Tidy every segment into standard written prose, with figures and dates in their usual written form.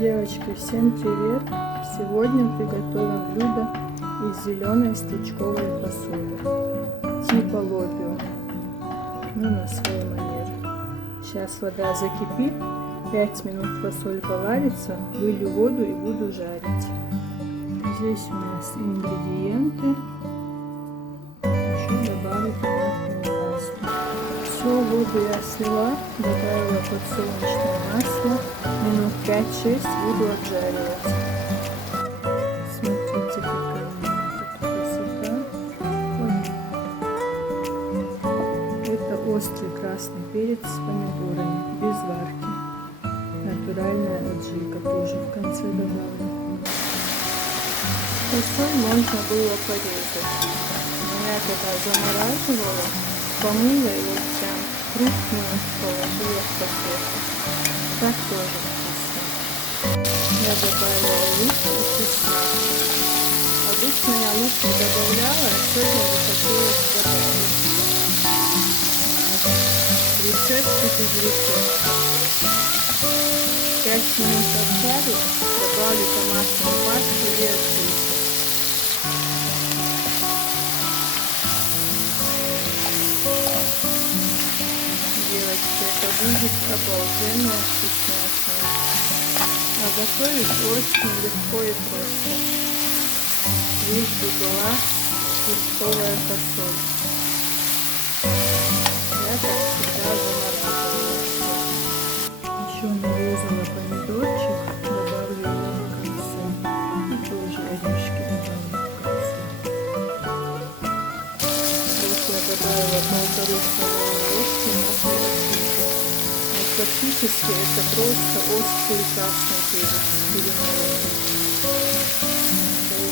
Девочки, всем привет! Сегодня приготовим блюдо из зеленой стручковой фасоли, типа лобио, на свой манер. Сейчас вода закипит, 5 минут фасоль поварится, вылью воду и буду жарить. Здесь у нас ингредиенты, еще добавлю томатную пасту. Все, воду я слила, добавила подсолнечное масло, минут 5-6 буду обжаривать. Смотрите, какая у меня красота. Это острый красный перец с помидорами, без варки. Натуральная аджика тоже в конце добавлю. Фасоль можно было порезать. Я когда замораживала, помыла его прям крупную, положила в пакет. Так тоже вкусно. Я добавила лук и чеснок. Обычно я лук не добавляла, а сегодня захотелось добавить. Рецепты без рецепта. 5 минут обжарю, добавлю томатную пасту и аджику. Девочки, это будет обалденная вкусняшка. А готовить очень легко и просто. Лишь бы была стручковая фасоль. Я как всегда замораживаю все. Еще нарезала помидорчик, добавлю его в конце. И тоже орешки добавлю в конце. Вот я добавила 1,5 столовой ложки масла аджики. Фактически это просто острый красный перец перемолотый.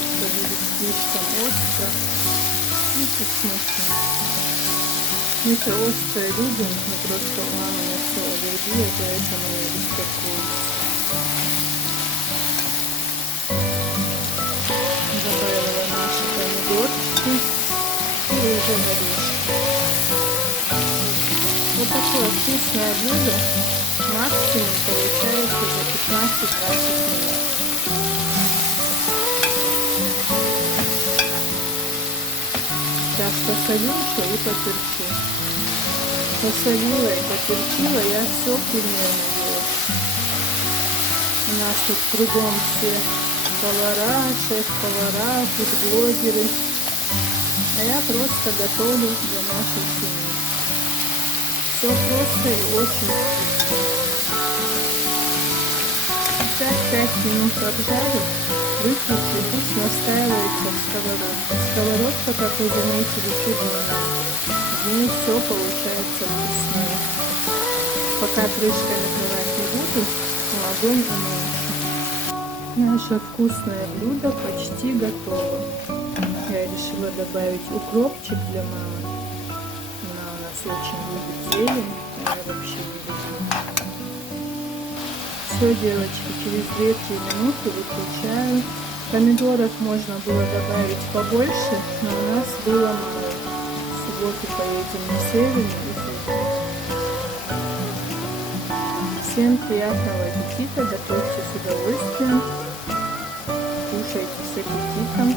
Это будет слишком остро и вкусно. Мы это острое любим, но просто у мамы на все аллергия, поэтому я беспокоюсь. Добавила наши помидорчики и уже орешки. Вот такое вкусное блюдо максимум получается за 15-20 минут. Сейчас посолю еще и поперчу. Посолила и поперчила я все примерно делаю. У нас тут кругом все повара, шеф-повара, фудблогеры. А я просто готовлю для нашей семьи. Все просто и очень вкусно. 5 минут обжарю, выключу, пусть настаивается в сковородке. Сковородка, как вы заметили, чугунная. В ней все получается вкуснее. Пока крышкой накрывать не буду, но огонь уменьшу. Наше вкусное блюдо почти готово. Я решила добавить укропчик для мамы. Она у нас очень любит зелень, а я вообще не люблю. Все, девочки, через 2-3 минуты выключаю. Помидоров можно было добавить побольше, но у нас было мало. В субботу поедем на северный и придем. Всем приятного аппетита, готовьте с удовольствием, кушайте с аппетитом.